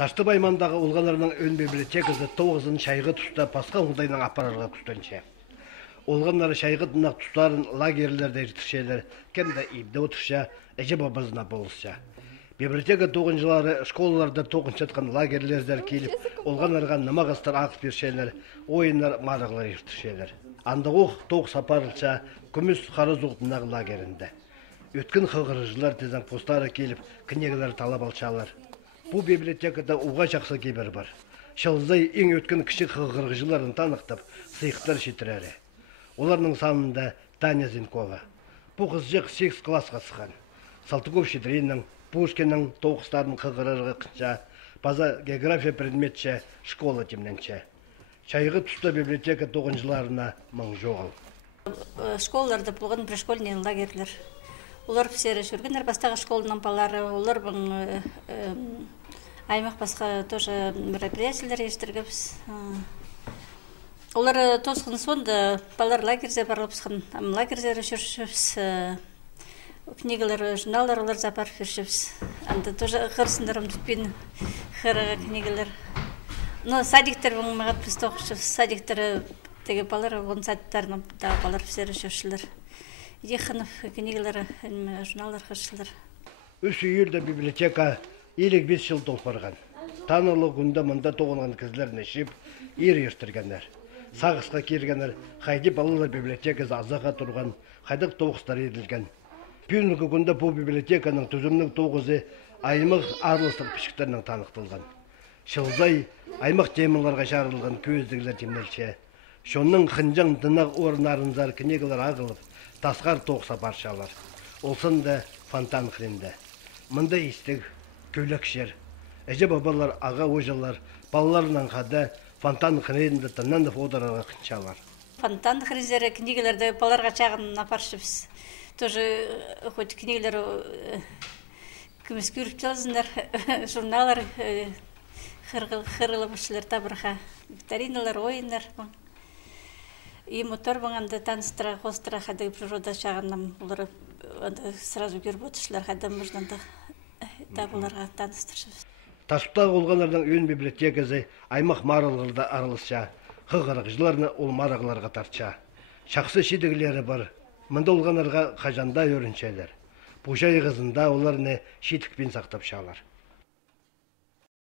Ташты баймандағы олғанарының өн библиотекасы 9-ын шайғы тұста пасқа ұңдайның апарарға күстенше. Олғанары шайғы дынақ тұстарын лагерлерде жетіршелер, кемді ибді отырша, әже бабазына болысша. Библиотека 9-жылары школаларда 9 жатқан лагерлердер келіп, олғанарға намағастар ақыс бершелер, ойындар марығылар ертіршелер. Андығуқ 9 сапарылша күміс қарызуғдынағы лагерінде. Өткен қылғырыжылар тезен постары келіп, кінегілер талап алшалар. Бұл библиотекада уға жақсы кебір бар. Шылзай ең өткен кіші қылғырыжыларын танықтап, сыйықтар шетірәрі. Оларның санында Таня Зинкова. Бұл қыз жақ 8 классқа сыған. Салтыков Щедриннің, Пушкиннің тоғыстарын қылғырырғы қынша, база география предметші, школа темленші. Шайғы тұста библиотека 9-жыларына мың жоғыл. Школаларда болған пришкольный лагерлер. Олар пісері жүргендер бастағы школының балары, олар бұң аймақ басқа тоже мероприятиялар ештіргіпс. Олар тосқын сонда балар лагерзе барлып сықын, лагерзері жүршіпс, книгалар, журналар олар запар жүршіпс. Анды тоже қырсындарым түтпен қырығы книгалар. Но садиктер бұң мағат біз тоқышып, садиктері теге балар, оның садиктарының балар пісері жүршілер. Еханов книгалары, журналдар қыршылар. Үш үйірді библиотека 55 жыл толпарған. Танылы күнді мұнда тоғылған кізлеріне шеп, ер ертіргендер. Сағысқа кергенер, қайды балалар библиотекасы азаға тұрған, қайдық тоғыстар еділген. Пүйінігі күнді бұл библиотеканың түзімнің 9-ы аймақ арлыстық пішіктерінің танықтылған. Шылзай аймақ темыларға жарылған көздігілер темнелше. Шонның қынжаң дынақ орынарынзар книгалар ағылып, тасқар тоқса баршалар. Олсында фонтан қырынды. Мында истік, көйләкшер. Әже бабалар, аға өжалар, балаларынан қада фонтан қырынды тыннанды фодарарға қыншалар. Фонтан қырынзері книгаларды баларға чағын апаршыбыз. Тоже хоть книгалар күміс көріп жалзындар, журналар қырылы бұшылар табырға. Викториналар, ойындар. И мотор баңанды таныстыра, қостыра, қадығы природа шағыннам олары сразу көріп отыршылар, қадым мұжданды табыларға таныстыршымыз. Таспытағы олғанардың өн библиотекасы аймақ марылғырда арылысша, қығырықжыларына ол марығыларға тартша. Шақсы шедігілері бар, мұнда олғанарға қажанда өріншелер. Бұшай қызында оларыны шетікпен сақтап шалар.